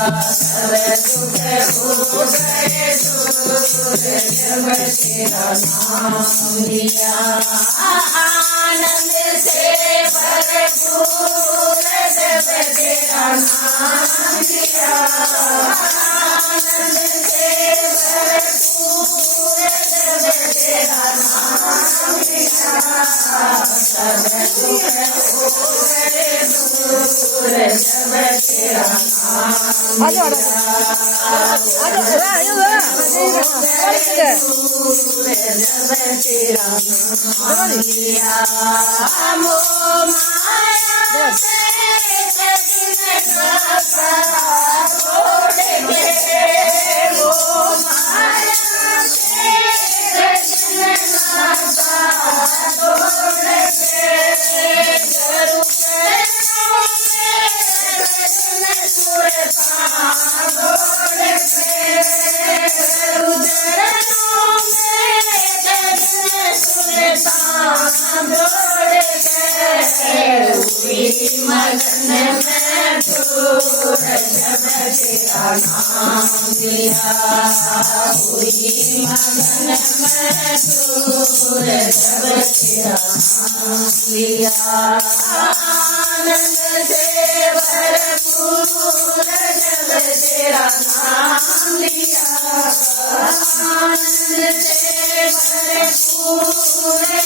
सब दुख हो गए दूर जब तेरा नाम लिया आनंद से भरपूर जब तेरा नाम लिया आनंद से भरपूर जब तेरा नाम लिया सब दुख हो गए दूर जब तेरा नाम लिया मोह माया से छोड़ के मोह माया से छोड़ के मगन में दूर जब तेरा नाम लिया हुई मगन में दूर जब तेरा नाम लिया आनंद से भरपूर जब तेरा नाम लिया आनंद से भरपूर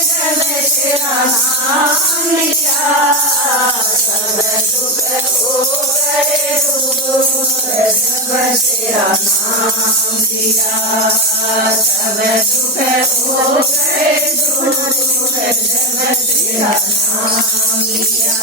जब तेरा नाम लिया सब दुख हो गए दूर जब तेरा नाम लिया सब दुख हो गए दूर जब तेरा नाम लिया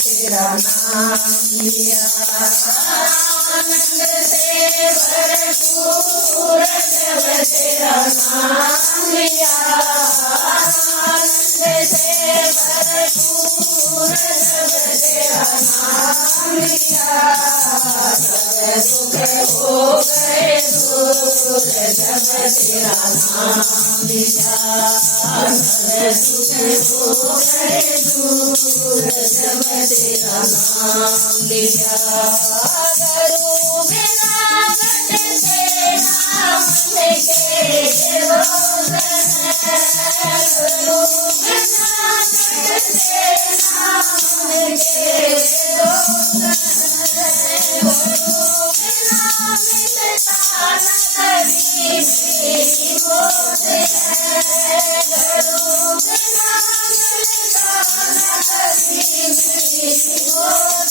तेरा नाम लिया आनंद से भरपूर जब तेरा नाम लिया आनंद से भरपूर जब तेरा नाम लिया सब दुख हो गए दूर जब तेरा नाम लिया सब दुख हो गए दूर जब तेरा नाम लिया गुरु बिना बटते नाम लेके रोज गुरु बिना बटते नाम लेके रोज गुरु बिना मिलता न कभी भी होते गुरु बिना मिलता न कभी भी होते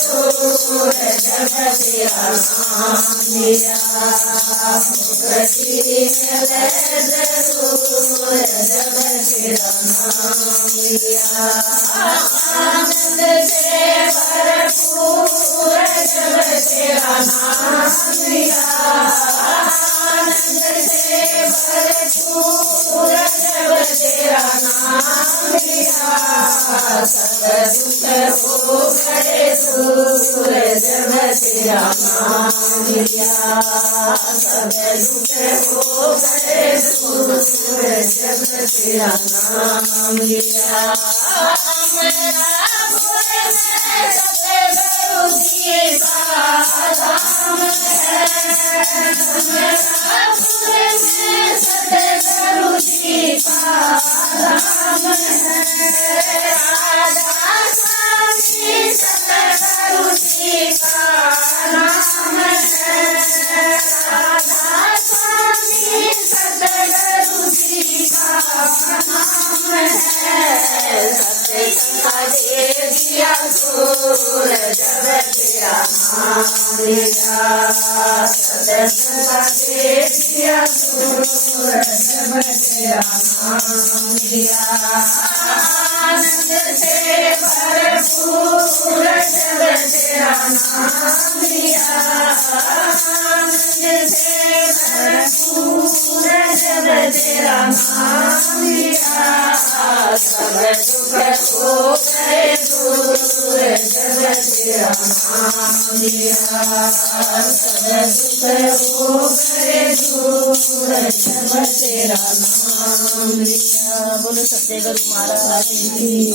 जरूर जब तेरा नाम लिया जरूर जब तेरा नाम लिया आनंद से भरपूर जब तेरा नाम लिया आनंद से भरपूर जब तेरा नाम लिया सब दुख हो गए दूर जब तेरा नाम लिया सब दुख हो गए दूर जब तेरा नाम लिया अमरापुर में सतगुरु जी का धाम है अमरापुर में सतगुरु जी का धाम है राधा स्वामी सतगुरु जी का नाम है राधा स्वामी सतगुरु जी का नाम है सत्संग जब तेरा नाम लिया सत्संग का देश दिया दूर जब तेरा नाम लिया आनंद से भरपूर जब तेरा नाम लिया आनंद से भरपूर जब तेरा नाम लिया सब दुख हो गए दूर जब तेरा नाम लिया सब दुख हो गए दूर जब तेरा नाम लिया। बोलो सत्य गुरु महाराज की।